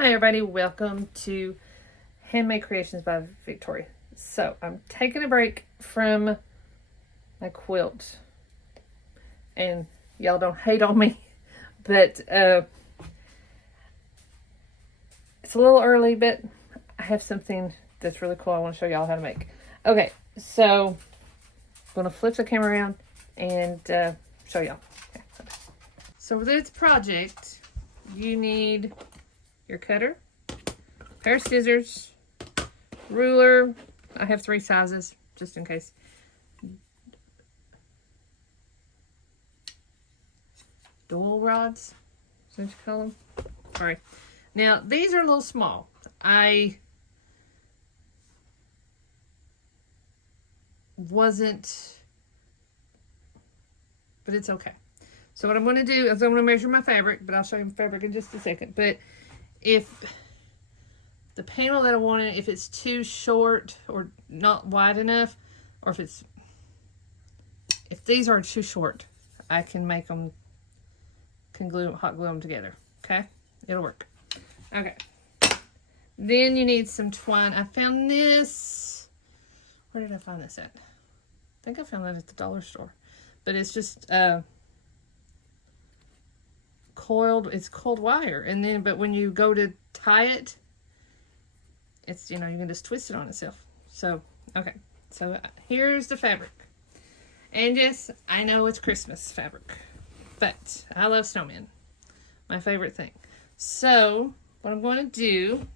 Hi everybody, welcome to Handmade Creations by Victoria. So I'm taking a break from my quilt, and y'all don't hate on me, but it's a little early, but I have something that's really cool I want to show y'all how to make. Okay, so I'm going to flip the camera around and show y'all. Okay. So for this project, you need your cutter, pair of scissors, ruler. I have 3 sizes just in case. Dowel rods, is that what you call them? All right. Now these are a little small. I wasn't, but it's okay. So what I'm going to do is I'm going to measure my fabric, but I'll show you my fabric in just a second. But if the panel that I wanted, if it's too short or not wide enough, or if these are too short, I can make them, hot glue them together. Okay, it'll work. Okay. Then you need some twine. I found this. Where did I find this at? I think I found that at the dollar store. But it's just it's coiled wire. And then, but when you go to tie it, it's, you can just twist it on itself. So, okay. So here's the fabric. And yes, I know it's Christmas fabric, but I love snowmen. My favorite thing. So what I'm going to do,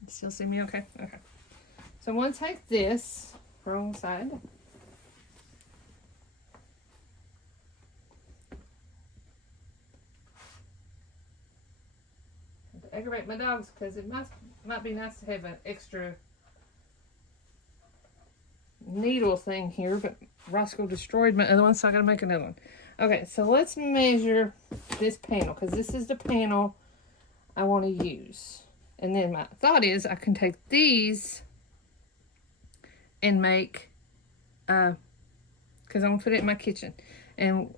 you still see me okay? Okay. So I'm going to take this, wrong side. To aggravate my dogs, because it might be nice to have an extra needle thing here, but Roscoe destroyed my other one, so I gotta make another one. Okay, so let's measure this panel, because this is the panel I want to use. And then my thought is I can take these and make, because I'm gonna put it in my kitchen, and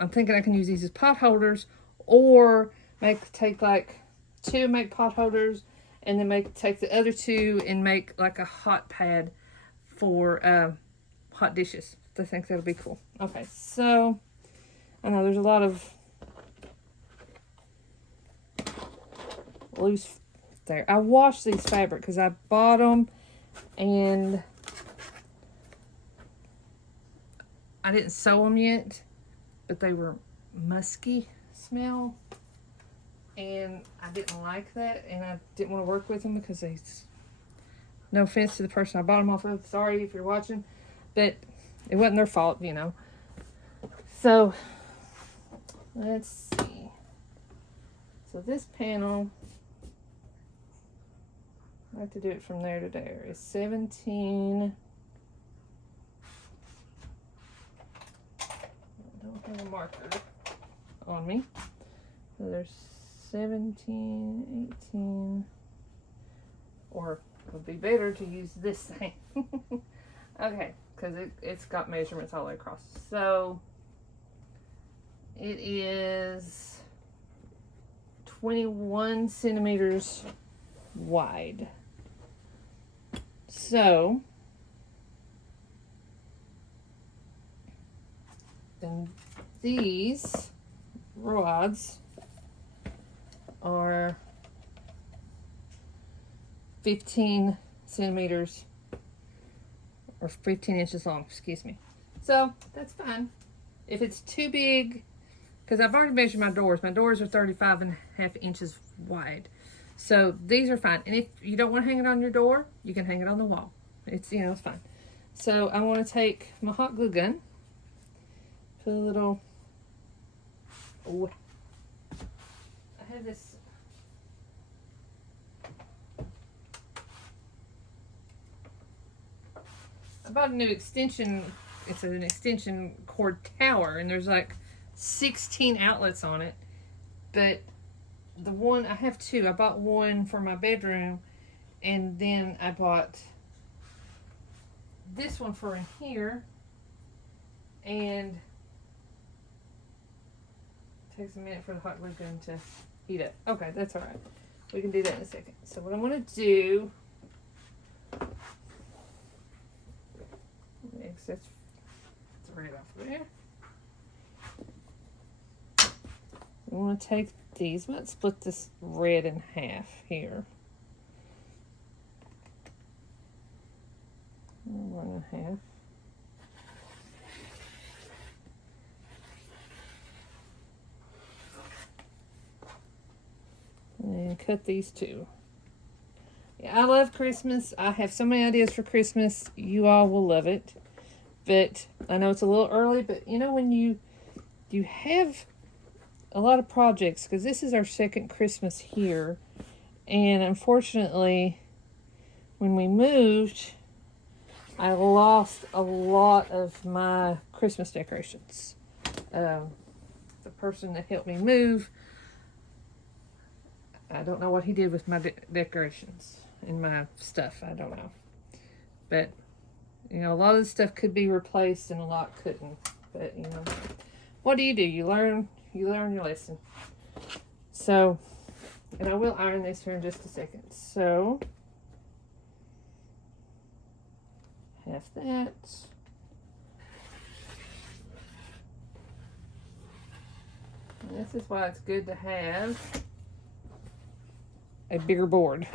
I'm thinking I can use these as pot holders, or take like 2 and make pot holders, and then take the other 2 and make like a hot pad for hot dishes. I think that'll be cool. Okay, so I know there's a lot of loose there. I washed these fabric because I bought them and I didn't sew them yet, but they were musky smell, and I didn't like that, and I didn't want to work with them because no offense to the person I bought them off of, sorry if you're watching, but it wasn't their fault, So let's see. So this panel, I have to do it from there to there, is 17. I don't have a marker on me. So there's 17, 18, or it would be better to use this thing. Okay, because it's got measurements all the way across. So it is 21 centimeters wide. So then these rods are 15 centimeters or 15 inches long, excuse me. So that's fine. If it's too big, because I've already measured my doors. My doors are 35.5 inches wide. So these are fine. And if you don't want to hang it on your door, you can hang it on the wall. It's, it's fine. So I want to take my hot glue gun, put a little, I have this, I bought a new extension, it's an extension cord tower, and there's like 16 outlets on it, but the one, I have 2. I bought one for my bedroom, and then I bought this one for in here, and takes a minute for the hot glue gun to heat up. Okay, that's all right. We can do that in a second. So what I'm going to do, next, that's right off there. I'm going to take these. Let's split this red in half here. 1.5. And cut these two. Yeah, I love Christmas. I have so many ideas for Christmas. You all will love it. But I know it's a little early, but you know when you have a lot of projects, because this is our second Christmas here, and unfortunately when we moved I lost a lot of my Christmas decorations. The person that helped me move, I don't know what he did with my decorations and my stuff. I don't know. But, you know, a lot of the stuff could be replaced and a lot couldn't. But, you know, what do? You learn your lesson. So, and I will iron this here in just a second. So, half that. And this is why it's good to have a bigger board.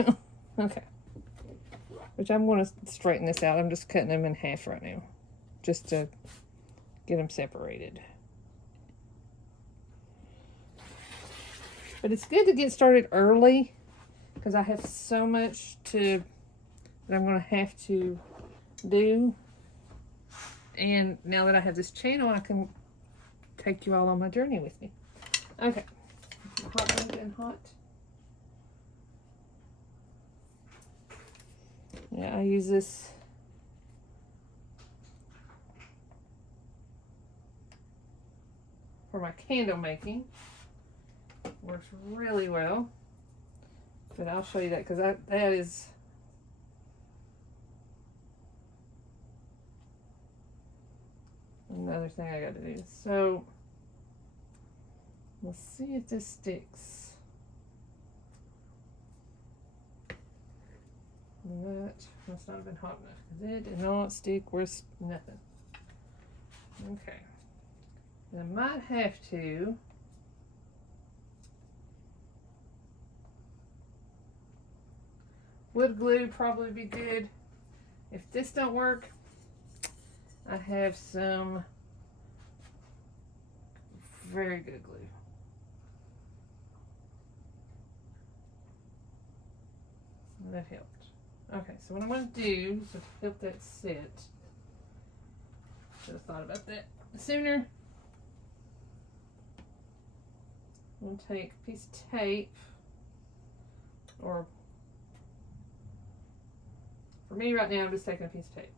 Okay. Which I'm going to straighten this out. I'm just cutting them in half right now. Just to get them separated. But it's good to get started early. Because I have so much that I'm going to have to do. And now that I have this channel, I can take you all on my journey with me. Okay. Hot and hot. Yeah, I use this for my candle making. Works really well. But I'll show you that because that is another thing I got to do. So let's see if this sticks. That must not have been hot enough because it did not stick worth nothing. Okay. I might have to wood glue probably be good. If this don't work, I have some very good glue. That helped. Okay, so what I'm going to do is to help that sit. Should have thought about that sooner. I'm going to take a piece of tape, or for me right now, I'm just taking a piece of tape.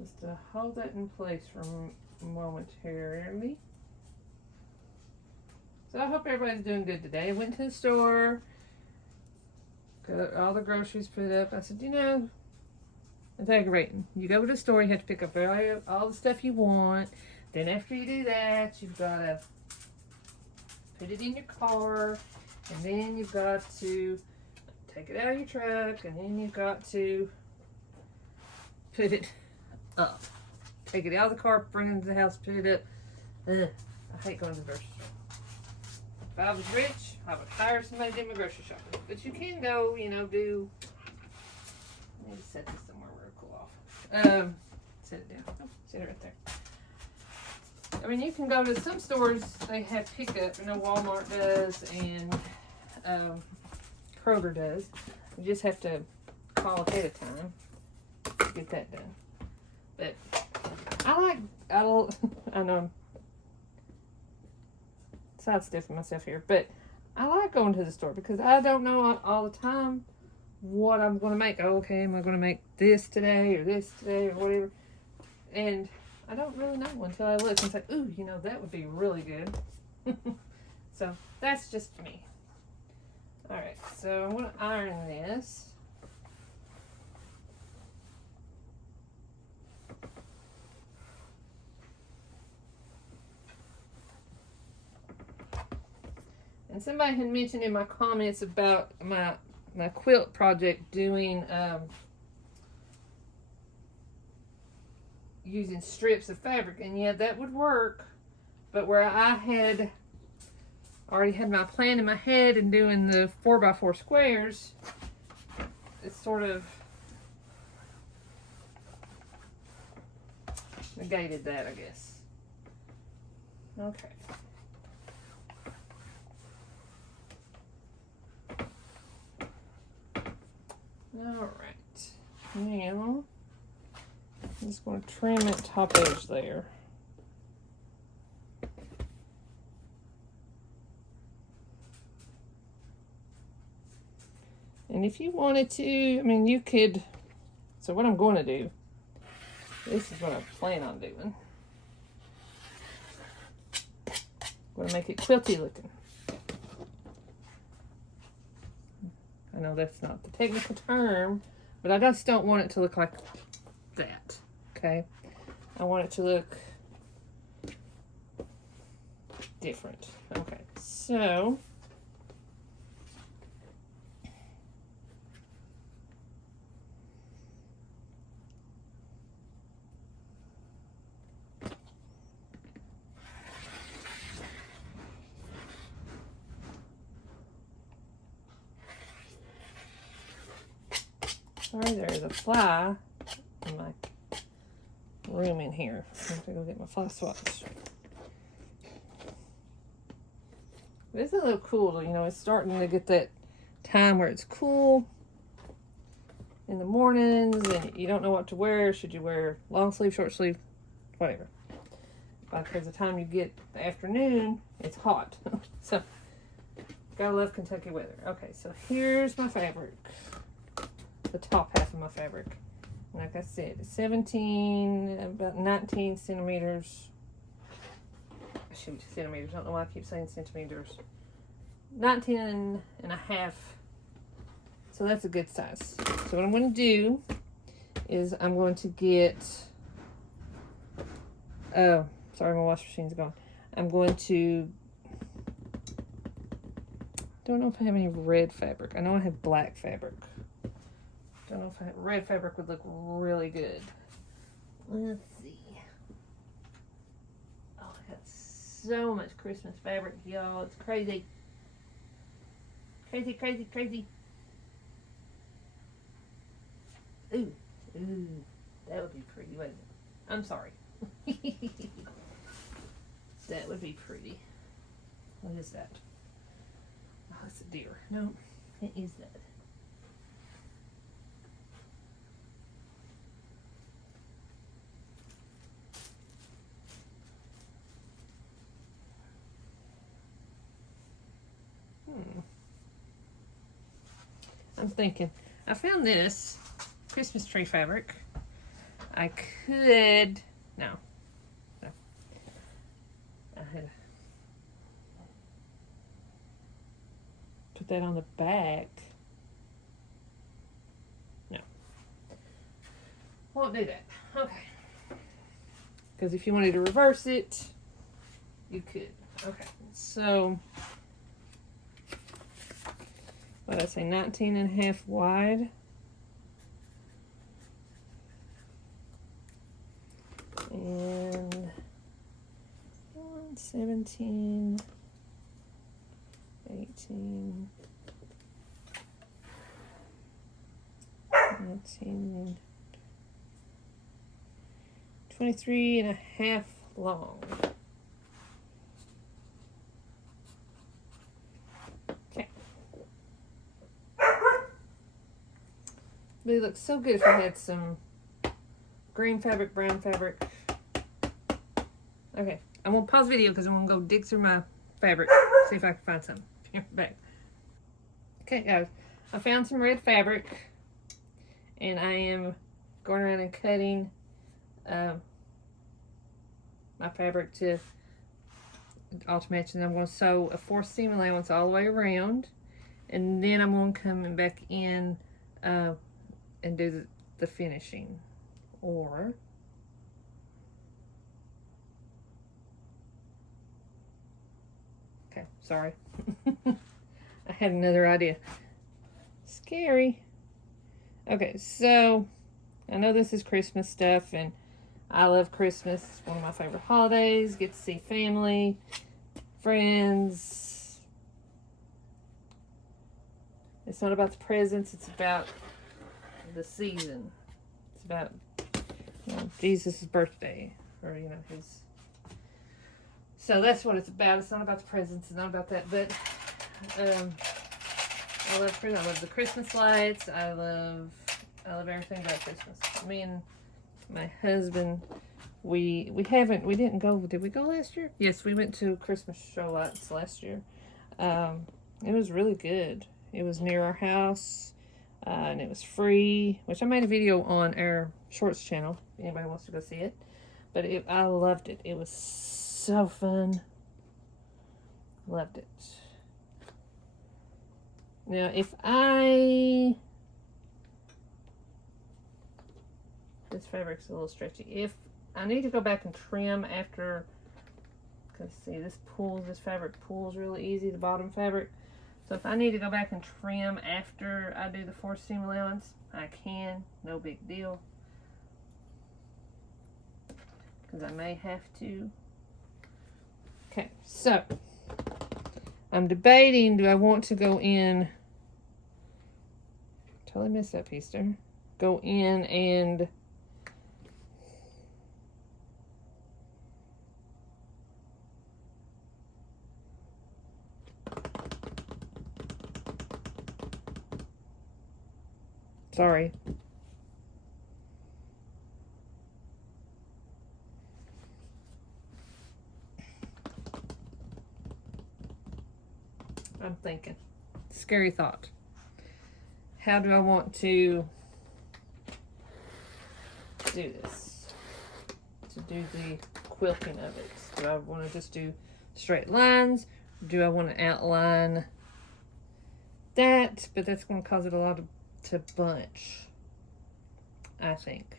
Just to hold that in place for momentarily. So I hope everybody's doing good today. I went to the store, got all the groceries put up. I said, you know, it's aggravating. You go to the store, you have to pick up all the stuff you want. Then after you do that, you've got to put it in your car. And then you've got to take it out of your truck. And then you've got to put it up. Take it out of the car, bring it into the house, put it up. Ugh, I hate going to the grocery store. If I was rich, I would hire somebody to do my grocery shopping. But you can go, you know, do. Let me set this somewhere where it'll cool off. Set it down. Oh, set it right there. I mean, you can go to some stores, they have pickup. I know Walmart does and Kroger does. You just have to call ahead of time to get that done. But I know I'm sidestepping myself here, but I like going to the store because I don't know all the time what I'm going to make. Oh, okay, am I going to make this today or whatever? And I don't really know until I look and say, ooh, you know, that would be really good. So that's just me. All right, so I'm going to iron this. And somebody had mentioned in my comments about my quilt project doing using strips of fabric, and yeah, that would work. But where I had already had my plan in my head and doing the 4x4 squares, it's sort of negated that, I guess. Okay. All right. Now, I'm just going to trim that top edge there. And if you wanted to, I mean, you could, so what I'm going to do, this is what I plan on doing. I'm going to make it quilty looking. I know that's not the technical term, but I just don't want it to look like that, okay? I want it to look different. Okay, so sorry, there's a fly in my room in here. I have to go get my fly swatch. But it's a little cool, you know, it's starting to get that time where it's cool in the mornings and you don't know what to wear. Should you wear long sleeve, short sleeve, whatever. Because the time you get the afternoon, it's hot. So, gotta love Kentucky weather. Okay, so here's my fabric. The top half of my fabric. Like I said, it's 17, about 19 centimeters. Shoot, centimeters. I don't know why I keep saying centimeters. 19 and a half. So that's a good size. So what I'm going to do is I'm going to get, oh, sorry, my wash machine's gone. I'm going to, don't know if I have any red fabric. I know I have black fabric. Don't know if I had, red fabric would look really good. Let's see. Oh, I got so much Christmas fabric, y'all. It's crazy. Crazy, crazy, crazy. Ooh, ooh, that would be pretty, wouldn't it? I'm sorry. That would be pretty. What is that? Oh, it's a deer. No, it is that. I'm thinking, I found this Christmas tree fabric. I could, no. I had put that on the back. No. Won't do that. Okay. Because if you wanted to reverse it, you could. Okay. So, what did I say, 19 and a half wide. And 17, 18, 19, 23 and a half long. Okay. But it looks so good if I had some green fabric, brown fabric. Okay, I'm gonna pause the video because I'm gonna go dig through my fabric, see if I can find some. Here, back. Okay, guys, I found some red fabric, and I am going around and cutting my fabric to all to match, and I'm going to sew a 4 seam allowance all the way around, and then I'm going to come back in and do the finishing. Or Sorry. I had another idea. Scary. Okay, so I know this is Christmas stuff, and I love Christmas. It's one of my favorite holidays. Get to see family, friends. It's not about the presents. It's about the season. It's about, you know, Jesus' birthday, or, you know, his. So that's what it's about. It's not about the presents. It's not about that. But I love Christmas. I love the Christmas lights. I love everything about Christmas. Me and my husband, we didn't go. Did we go last year? Yes, we went to Christmas show lights last year. It was really good. It was near our house, and it was free. Which I made a video on our Shorts channel. If anybody wants to go see it, but I loved it. It was so fun. Loved it. Now, this fabric's a little stretchy. If I need to go back and trim after, because see, this fabric pulls really easy, the bottom fabric. So if I need to go back and trim after I do the forced seam allowance, I can, no big deal. Because I may have to. Okay, so I'm debating, do I want to go in, totally missed that piece there, go in and sorry. I'm thinking. Scary thought. How do I want to do this? To do the quilting of it. Do I want to just do straight lines? Do I want to outline that? But that's going to cause it a lot to bunch, I think.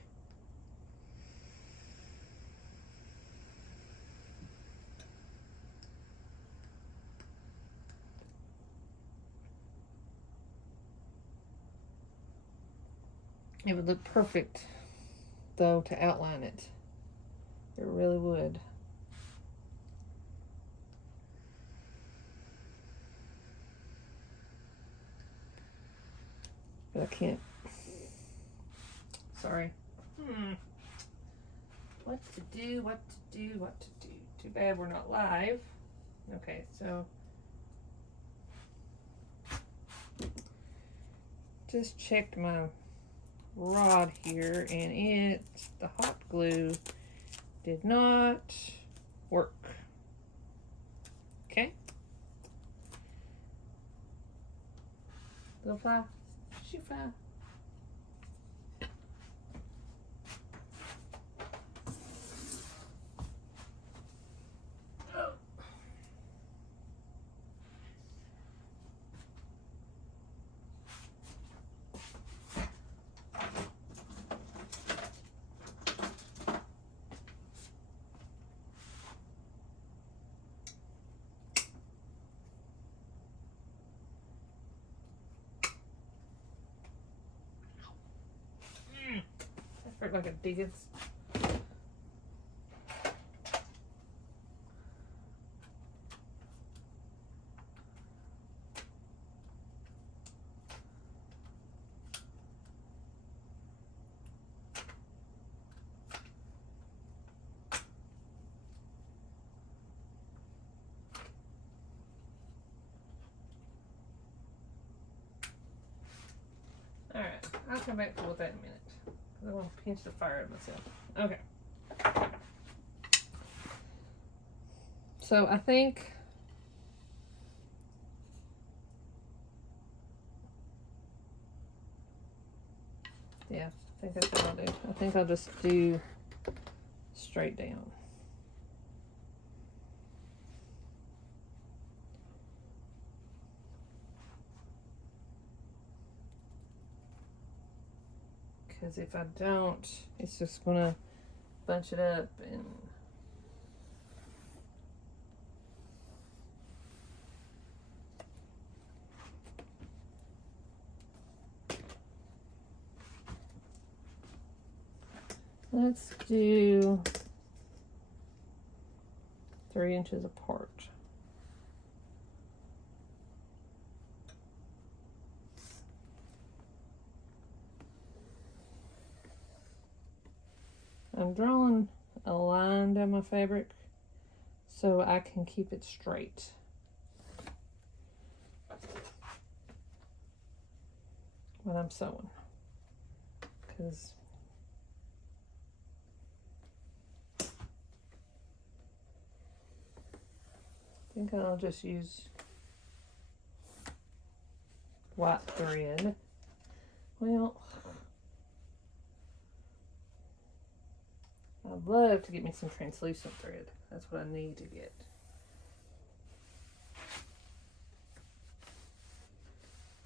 It would look perfect, though, to outline it. It really would. But I can't. Sorry. What to do, what to do, what to do. Too bad we're not live. Okay, so just checked my rod here, and the hot glue did not work. Okay. Little fly, shoot fly. Hurt like a digits. All right, I'll come back with that in a minute. I want to pinch the fire at myself. Okay. So I think yeah, I think that's what I'll do. I think I'll just do straight down. Because if I don't, it's just gonna bunch it up and Let's do 3 inches apart. I'm drawing a line down my fabric so I can keep it straight. When I'm sewing, because I think I'll just use white thread. Well, I'd love to get me some translucent thread. That's what I need to get.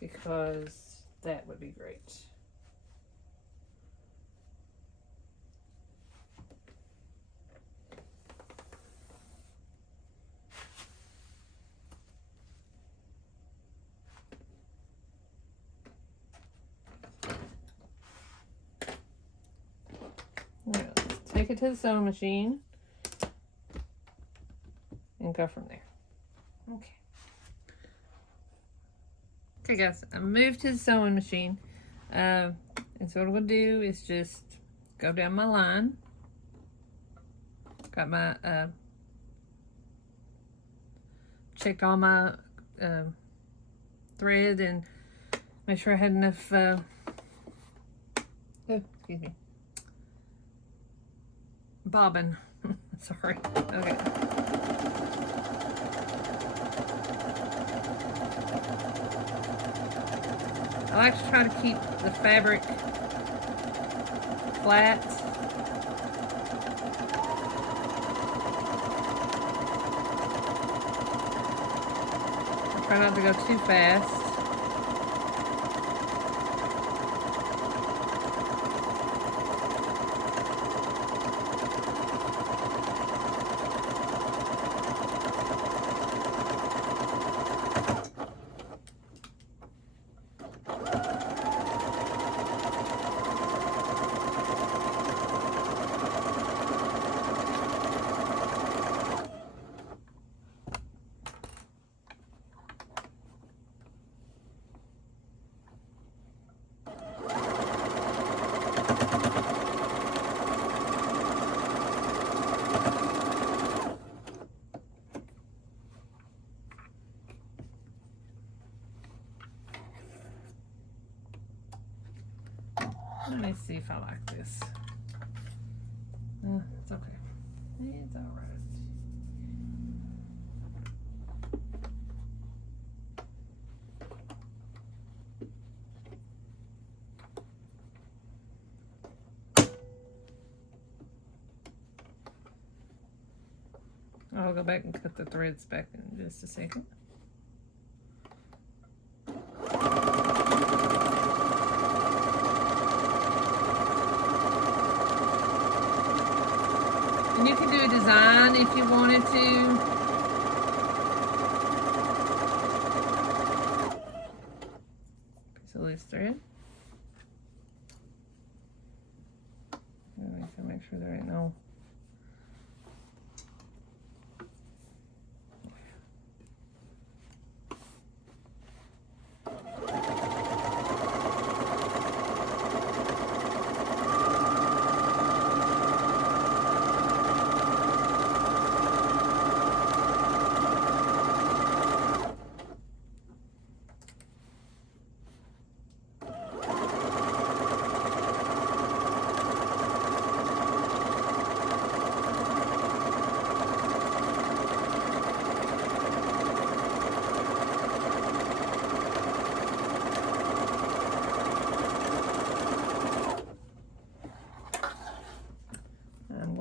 Because that would be great. Now, let's take it to the sewing machine and go from there. Okay. Okay guys, I moved to the sewing machine. And so what I'm going to do is just go down my line. Got my, checked all my thread and make sure I had enough, oh, excuse me, bobbin. Sorry. Okay. I like to try to keep the fabric flat. I try not to go too fast. Let me see if I like this. It's okay. It's all right. I'll go back and cut the threads back in just a second. And you can do a design if you wanted to. Piece of loose thread. Make sure there ain't no.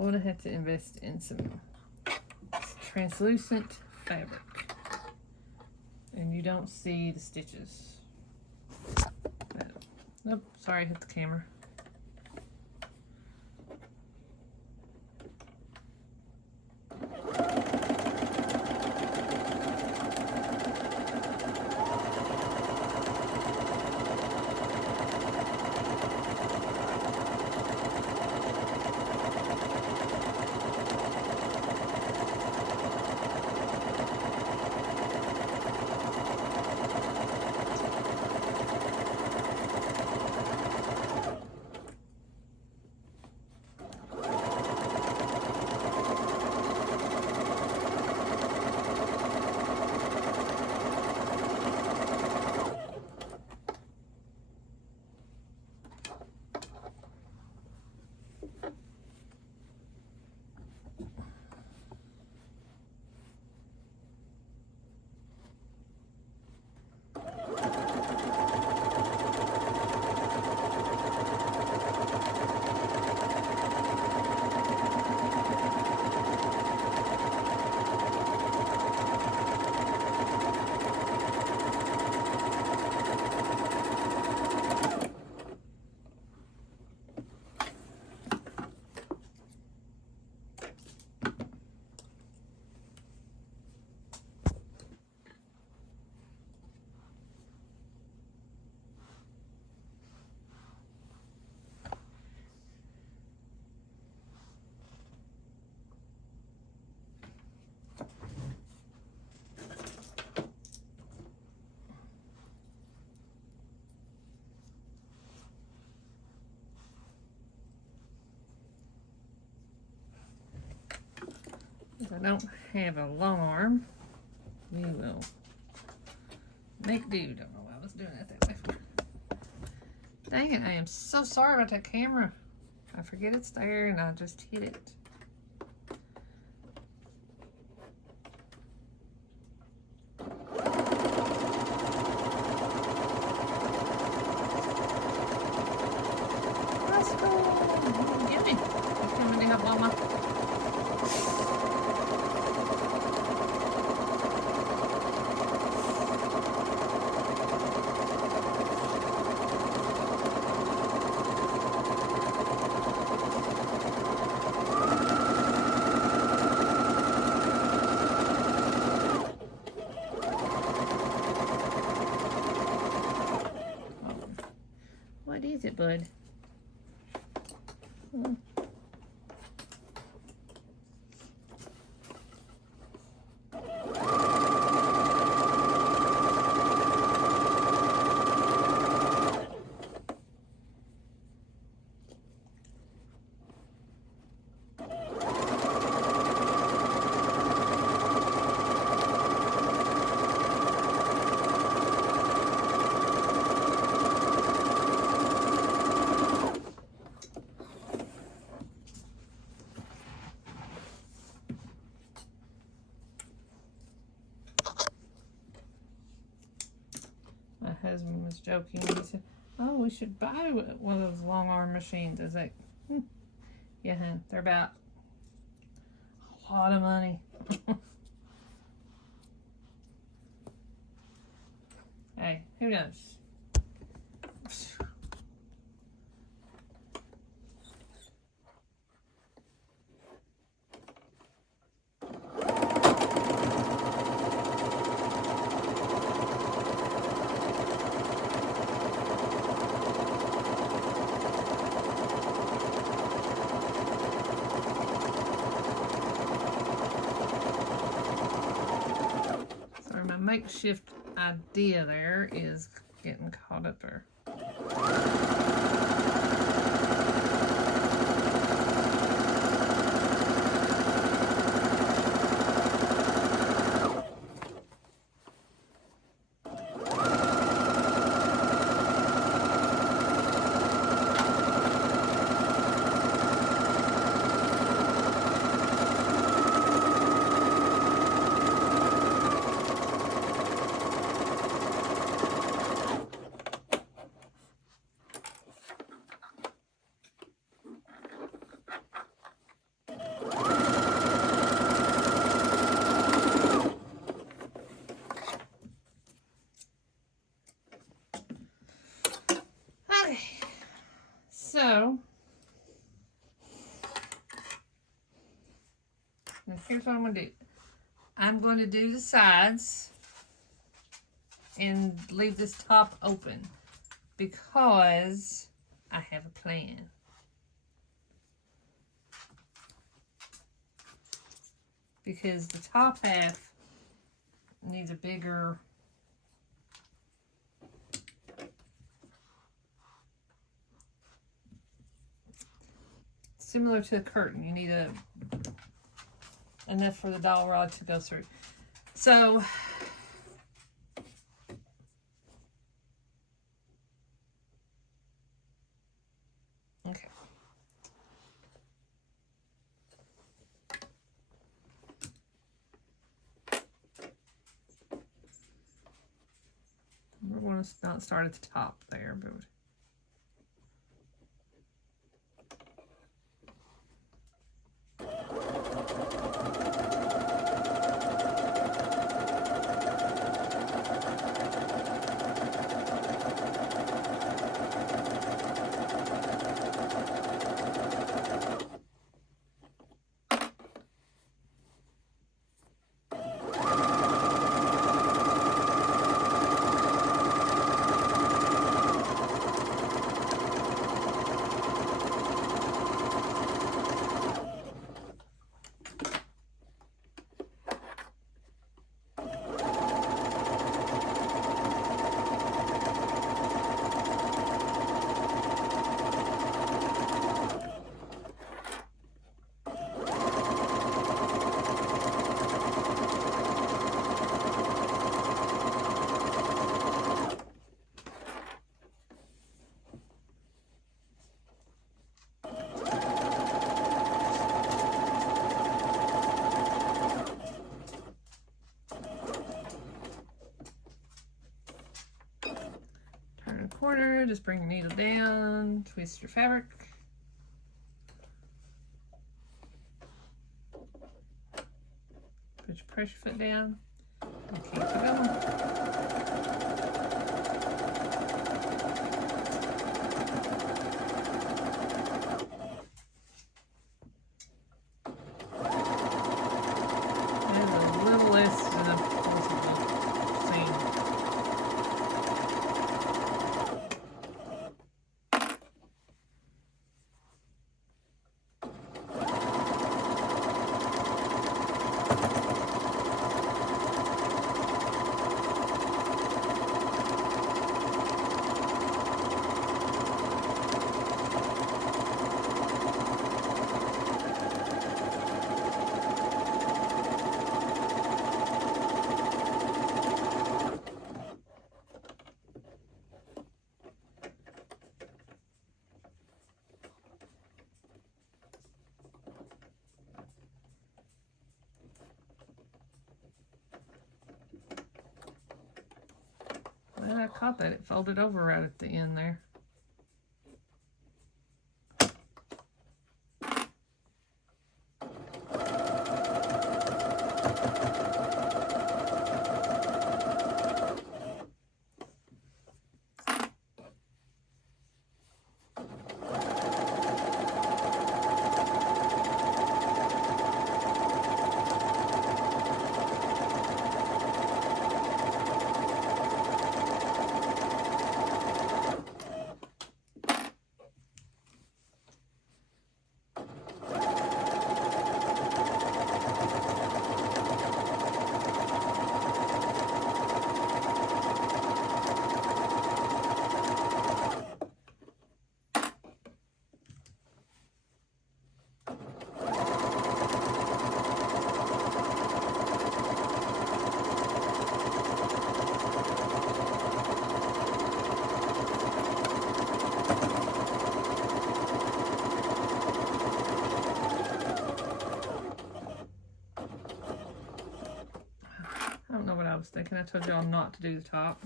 I had to invest in some translucent fabric, and you don't see the stitches. Nope, sorry, I hit the camera. If I don't have a long arm, we will make do. Don't know why I was doing it that way for. Dang it, I am so sorry about that camera. I forget it's there and I just hit it. Let's go. Give me. It's coming to help Mama. What is it, bud? Hmm. My husband was joking. He said, "Oh, we should buy one of those long arm machines." I was like, "Yeah, hun, they're about a lot of money." Hey, who knows? My makeshift idea there is getting caught up there. So, here's what I'm going to do. I'm going to do the sides and leave this top open because I have a plan. Because the top half needs a bigger similar to the curtain. You need enough for the dowel rod to go through. So okay. We're going to not start at the top there, but corner, just bring your needle down, twist your fabric. Put your pressure foot down and keep it going. Well, I caught that. It folded over right at the end there. I don't know what I was thinking. I told y'all not to do the top.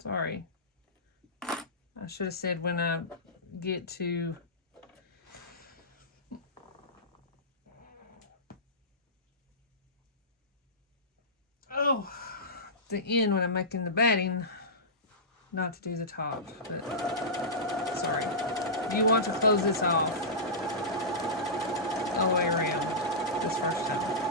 Sorry. I should have said when I get to the end when I'm making the batting, not to do the top. But sorry. You want to close this off all the way around this first time.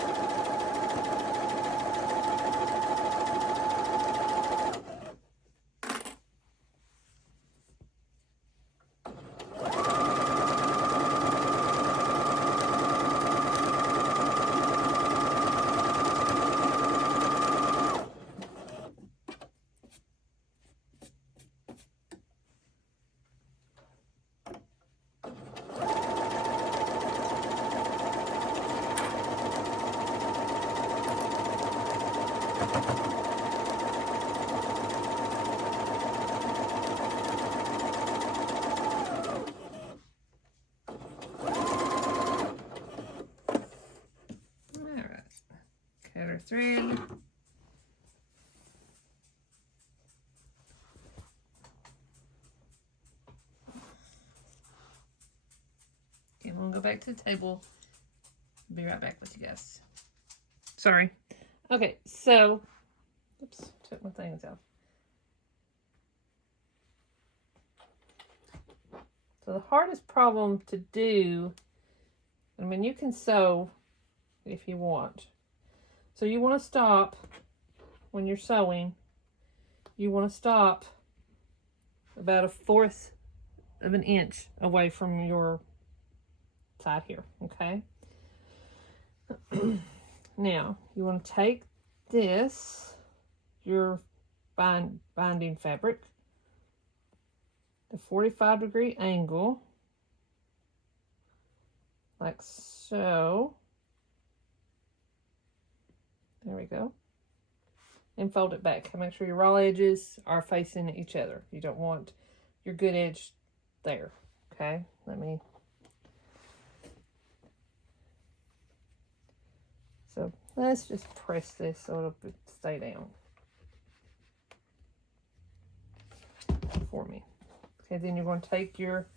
Thread. Okay, I'm gonna go back to the table. Be right back with you guys. Sorry. Okay, so, oops, took my things out. So the hardest problem to do, I mean, you can sew if you want. So you want to stop when you're sewing. You want to stop about 1/4 of an inch away from your side here, okay? Now, you want to take this, your binding fabric, the 45-degree angle, like so. There we go. And fold it back. Make sure your raw edges are facing each other. You don't want your good edge there. Okay, so let's just press this so it'll stay down. for me. Okay, then you're going to take your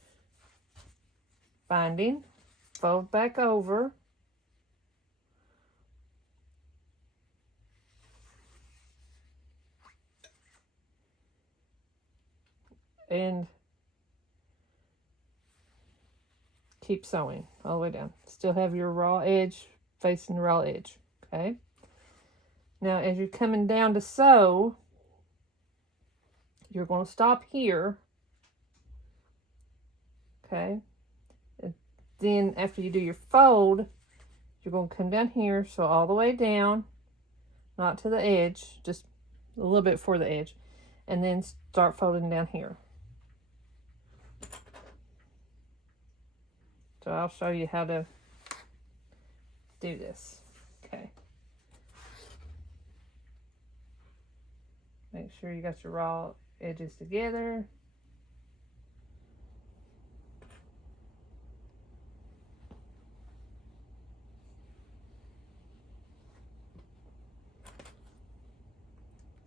binding, fold back over, and keep sewing all the way down. Still have your raw edge facing the raw edge, okay? Now, as you're coming down to sew, you're going to stop here, okay? And then after you do your fold, you're going to come down here, sew all the way down, not to the edge, just a little bit for the edge, and then start folding down here. So I'll show you how to do this. Okay. Make sure you got your raw edges together.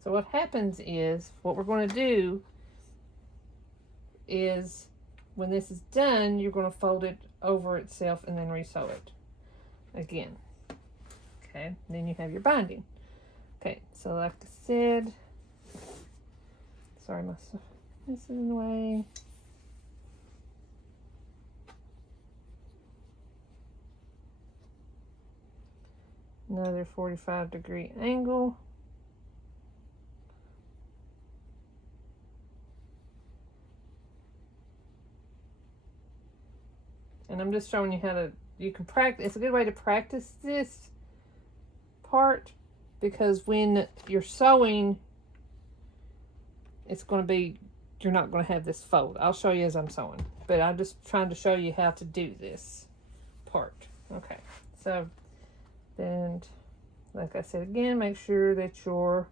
So what happens is, what we're going to do is, when this is done, you're going to fold it over itself and then resew it again. Okay, and then you have your binding. Okay, so like I said, sorry, this is in the way. Another 45-degree angle. And I'm just showing you how to, you can practice, it's a good way to practice this part, because when you're sewing, it's going to be, you're not going to have this fold. I'll show you as I'm sewing, but I'm just trying to show you how to do this part. Okay, so then, like I said again, make sure that your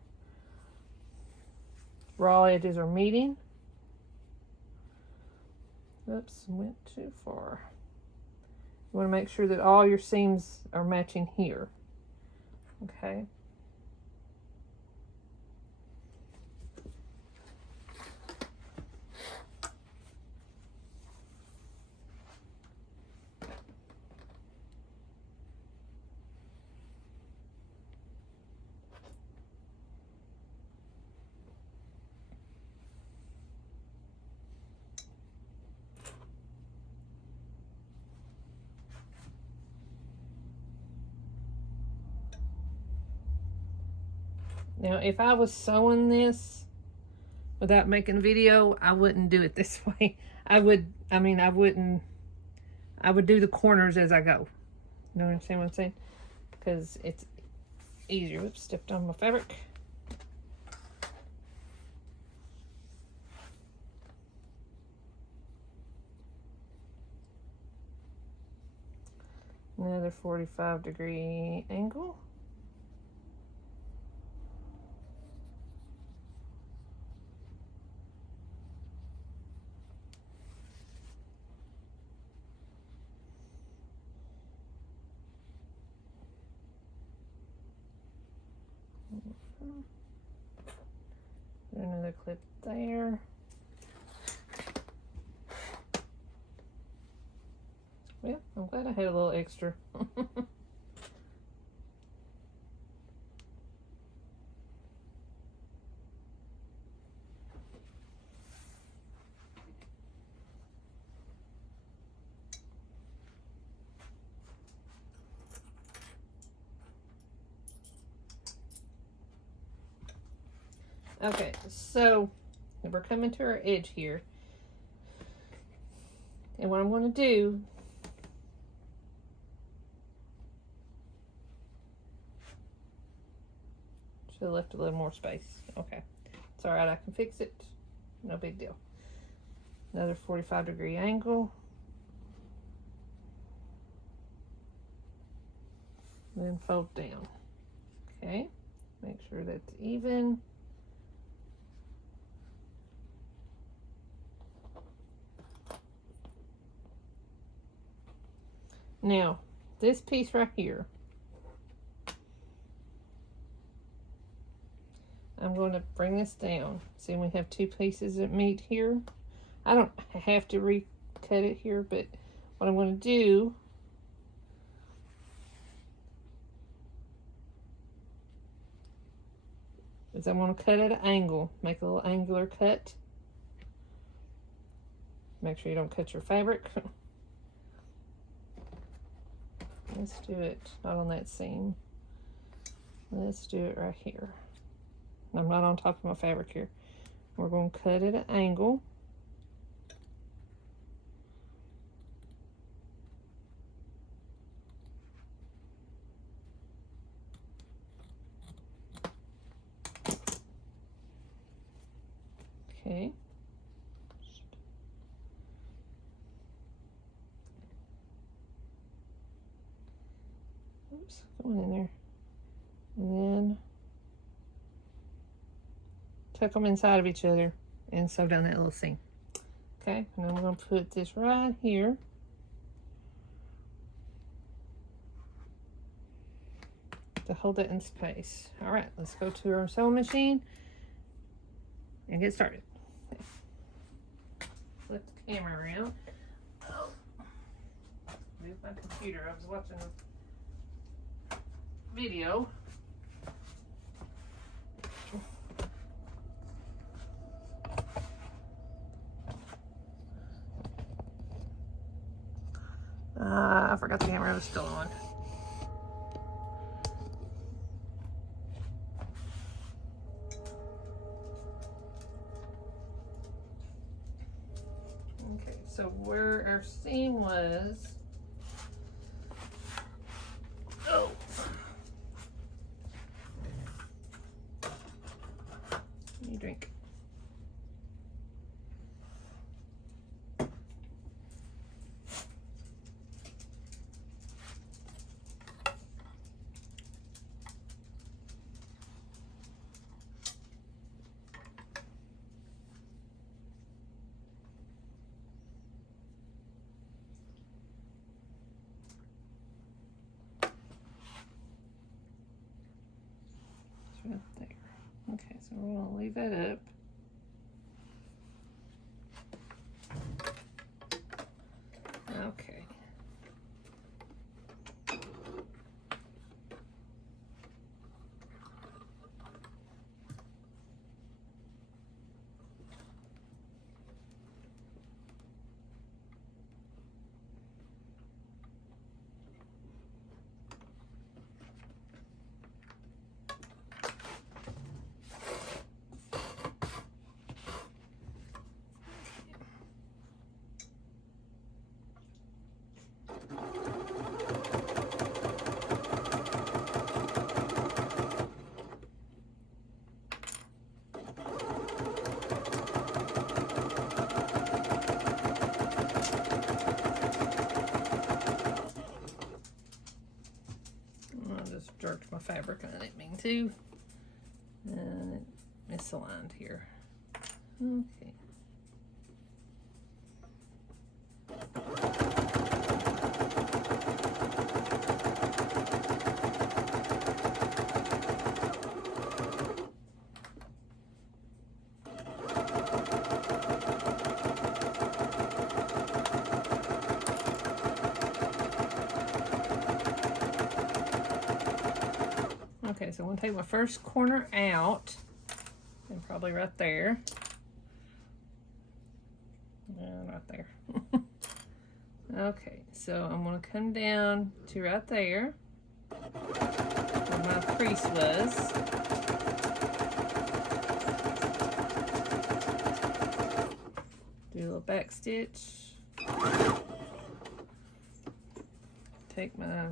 raw edges are meeting. Oops, went too far. You want to make sure that all your seams are matching here. Okay. Now, if I was sewing this without making a video, I wouldn't do it this way. I would do the corners as I go. You know what I'm saying? Because it's easier. Oops, stepped on my fabric. Another 45-degree angle. Another clip there. Well, I'm glad I had a little extra. Okay, so we're coming to our edge here. And what I'm going to do, should have left a little more space. Okay, it's all right, I can fix it. No big deal. Another 45-degree angle. Then fold down. Okay, make sure that's even. Now, this piece right here, I'm I'm going to bring this down. See, we have two pieces that meet here. I don't have to recut it here, but what I'm going to do is I'm going to cut at an angle, make a little angular cut. Make sure you don't cut your fabric. Let's do it, not on that seam. Let's do it right here. I'm not on top of my fabric here. We're going to cut at an angle. Okay. Oops, going in there. And then tuck them inside of each other and sew down that little seam. Okay, and then we're going to put this right here. To hold it in space. All right, let's go to our sewing machine and get started. Okay. Flip the camera around. Oh. Move my computer. I was watching a video. I forgot the camera was still on. Okay, so where our seam was, oh, you drink. Right there. Okay, so we're going to leave that up. Okay. Jerked my fabric and I didn't mean to. And it misaligned here. Okay. Okay, so I'm going to take my first corner out, and probably right there, and right there. Okay, so I'm going to come down to right there, where my crease was. Do a little back stitch. Take my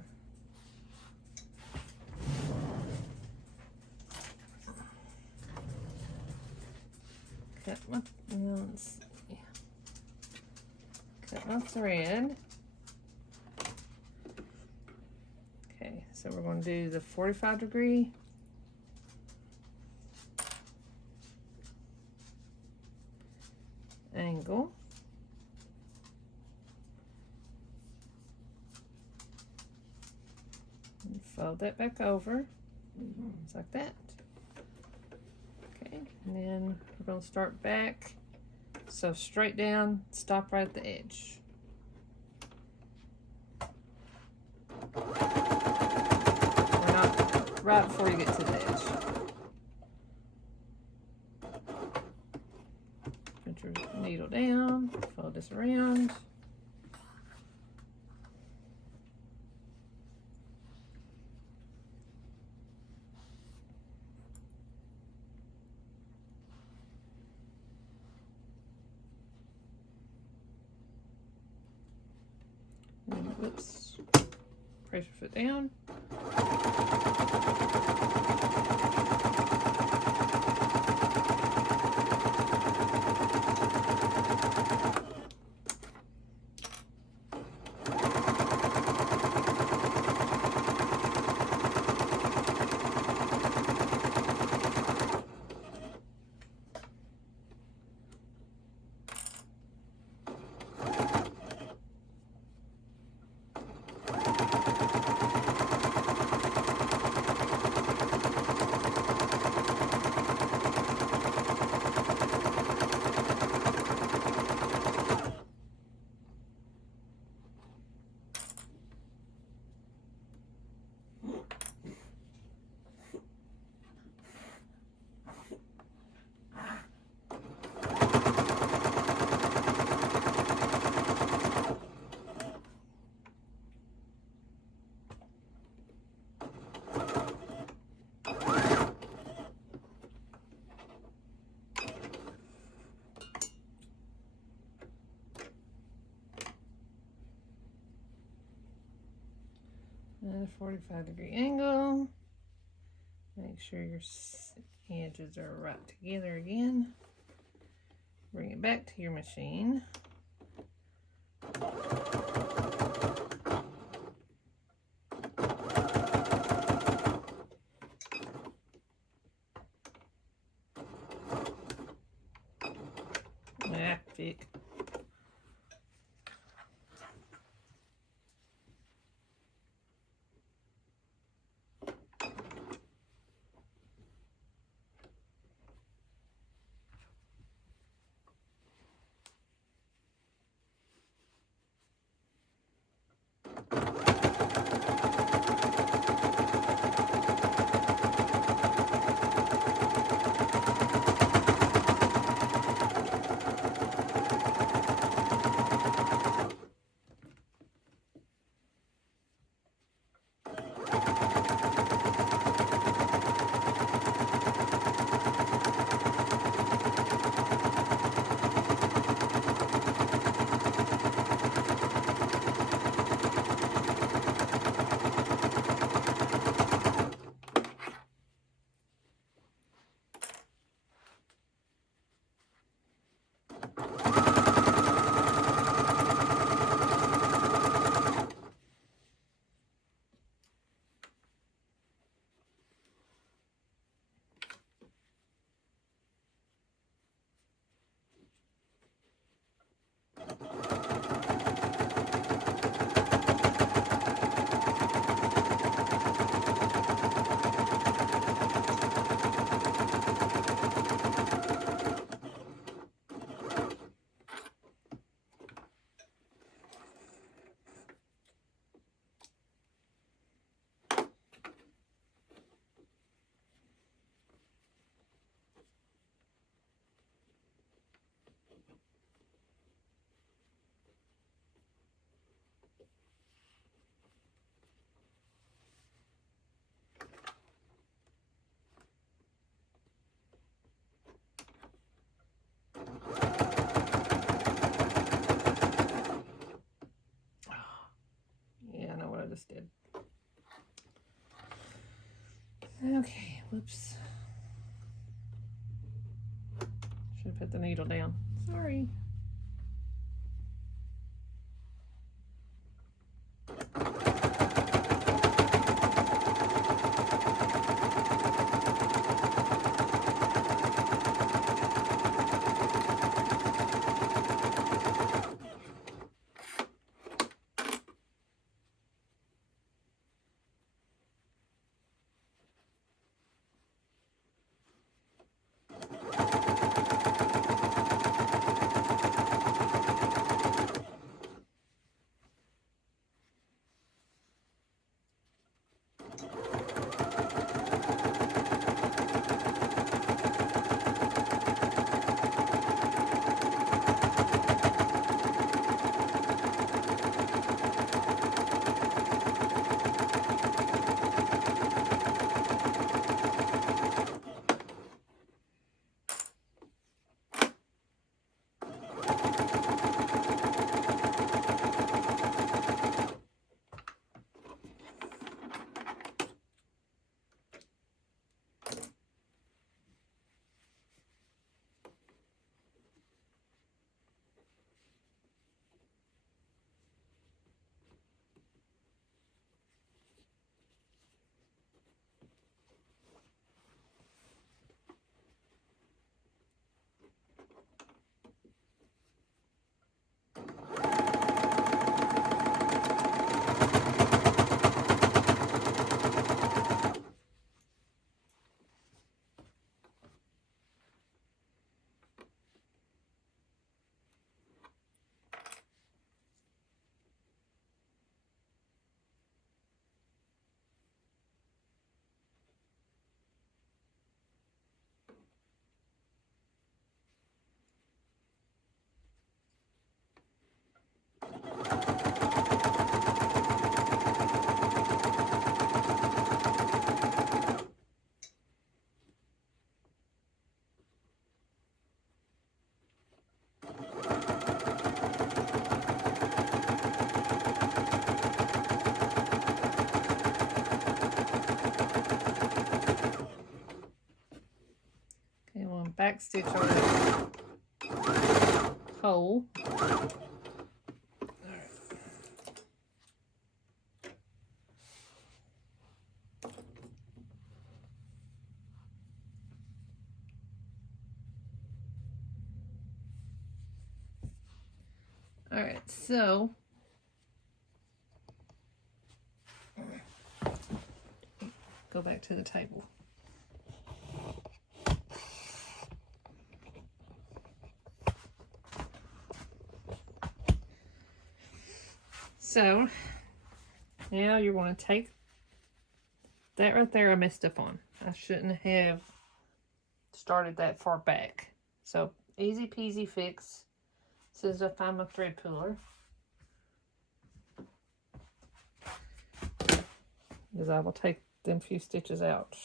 let's see. Cut my thread. Okay, so we're going to do the 45-degree. Angle. And fold that back over. Just like that. And then we're going to start back. So straight down, stop right at the edge. We're not right before you get to the edge. Put your needle down, fold this around. And oops, press your foot down. And a 45-degree angle. Make sure your edges are right together again. Bring it back to your machine. Ah, thick. Yeah, I know what I just did. Okay, whoops. Should have put the needle down. Sorry. back stitch on that hole. All right, so go back to the table. So now you're going to take that right there. I messed up on. I shouldn't have started that far back. So easy peasy fix. This is I find my thread puller. Because I will take them few stitches out.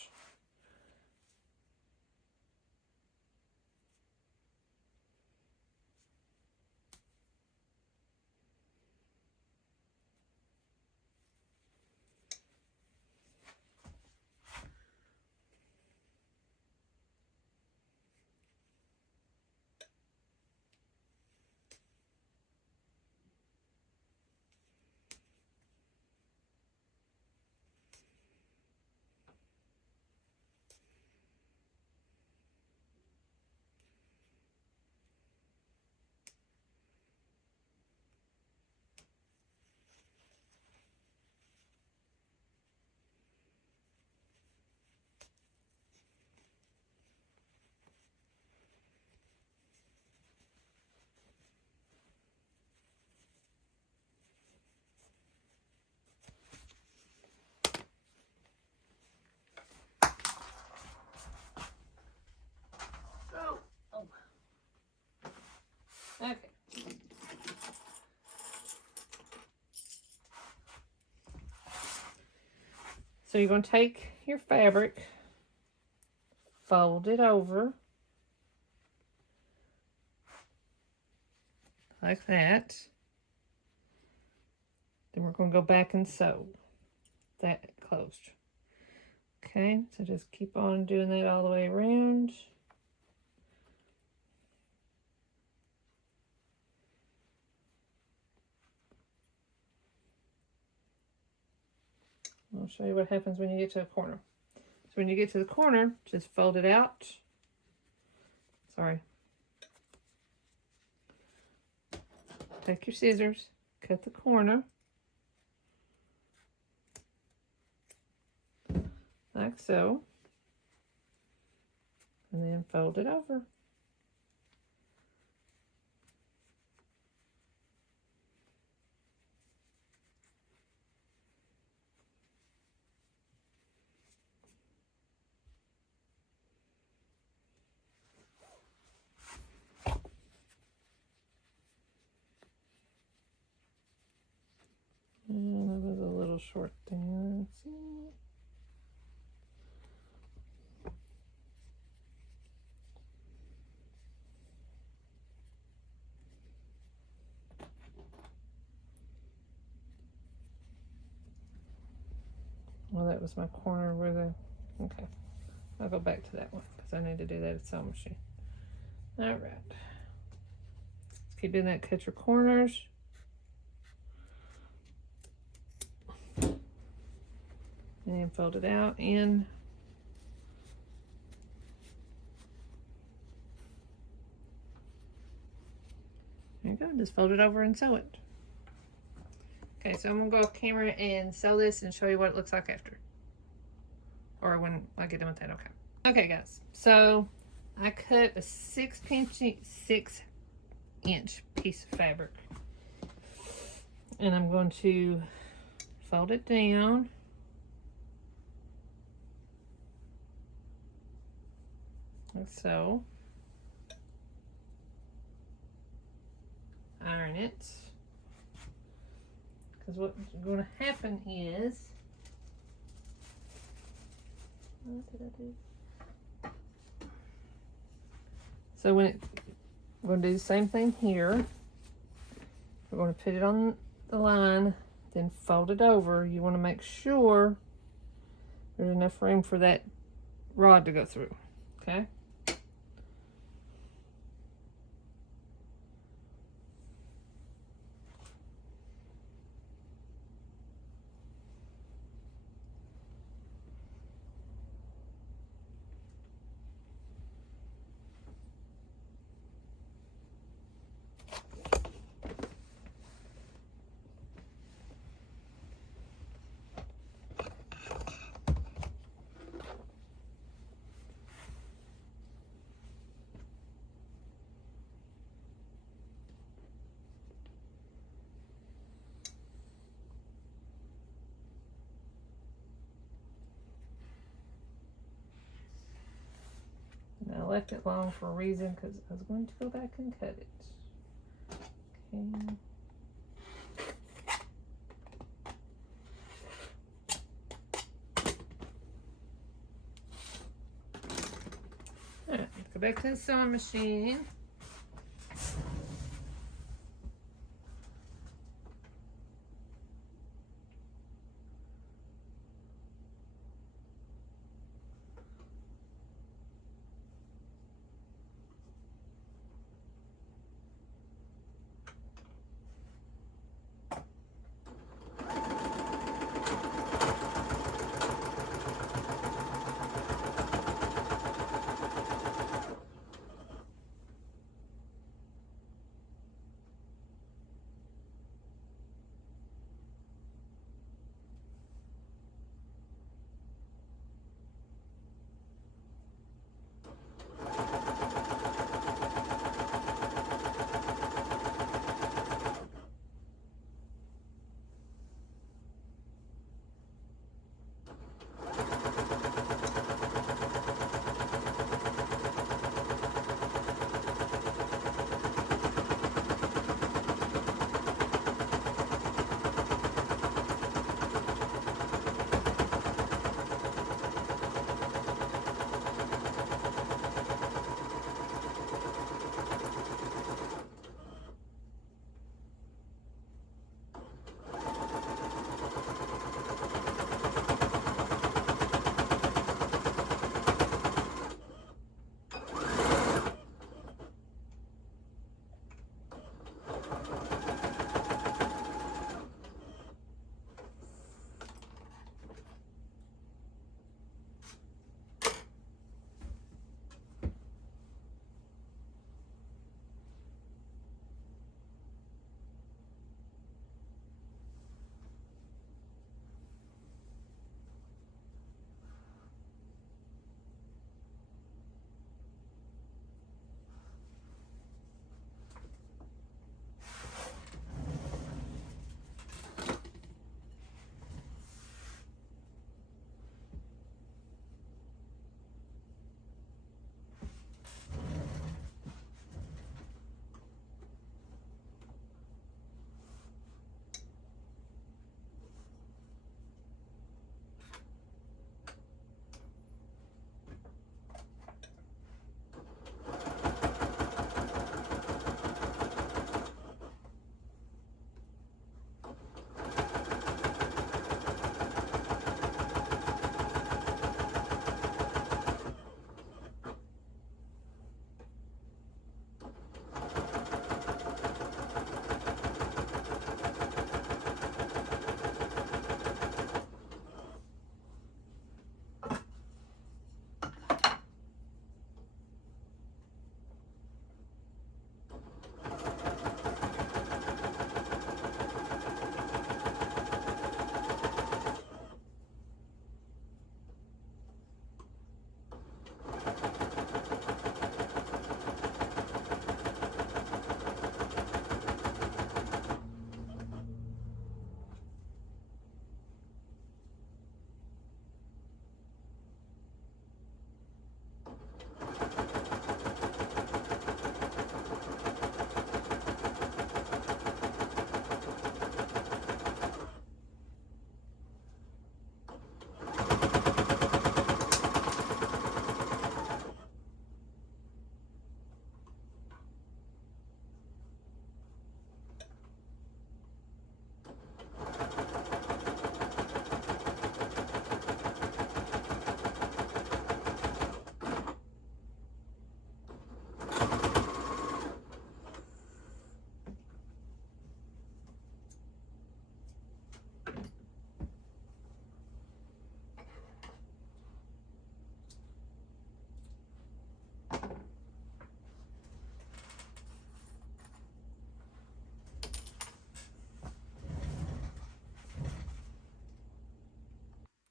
Okay. So you're going to take your fabric, fold it over like that. Then we're going to go back and sew that closed. Okay, so just keep on doing that all the way around. I'll show you what happens when you get to a corner. So when you get to the corner, just fold it out. Sorry. Take your scissors, cut the corner. Like so. And then fold it over. And that was a little short thing. Let's see. Well, that was my corner where the, okay. I'll go back to that one because I need to do that at sewing machine. All right. Let's keep doing that, cut your corners. And then fold it out in. There you go, just fold it over and sew it. Okay, so I'm gonna go off camera and sew this and show you what it looks like after. Or when I get done with that, okay. Okay guys, so I cut a 6 inch piece of fabric. And I'm going to fold it down. Like so. Iron it. Because what's going to happen is, what did I do? So we're going to do the same thing here. We're going to put it on the line, then fold it over. You want to make sure there's enough room for that rod to go through. Okay. left it long for a reason because I was going to go back and cut it. Okay. Alright, go back to the sewing machine.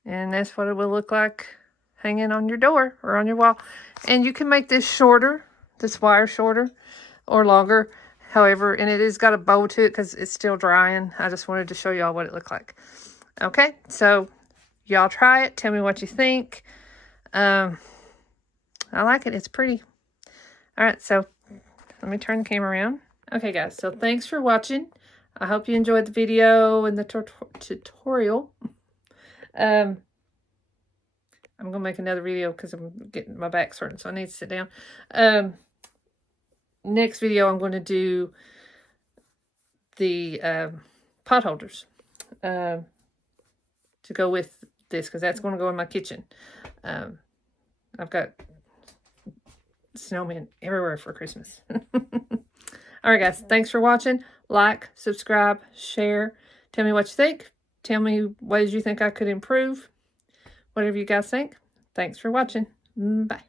And that's what it will look like hanging on your door or on your wall. And you can make this shorter, this wire shorter or longer. However, and it has got a bow to it because it's still drying. I just wanted to show y'all what it looked like. Okay, so y'all try it. Tell me what you think. I like it. It's pretty. All right, so let me turn the camera around. Okay, guys, so thanks for watching. I hope you enjoyed the video and the tutorial. I'm going to make another video because I'm getting my back hurting, so I need to sit down. Next video, I'm going to do the pot holders to go with this, because that's going to go in my kitchen. I've got snowmen everywhere for Christmas. All right, guys, thanks for watching. Like, subscribe, share. Tell me what you think. Tell me ways you think I could improve. Whatever you guys think. Thanks for watching. Bye.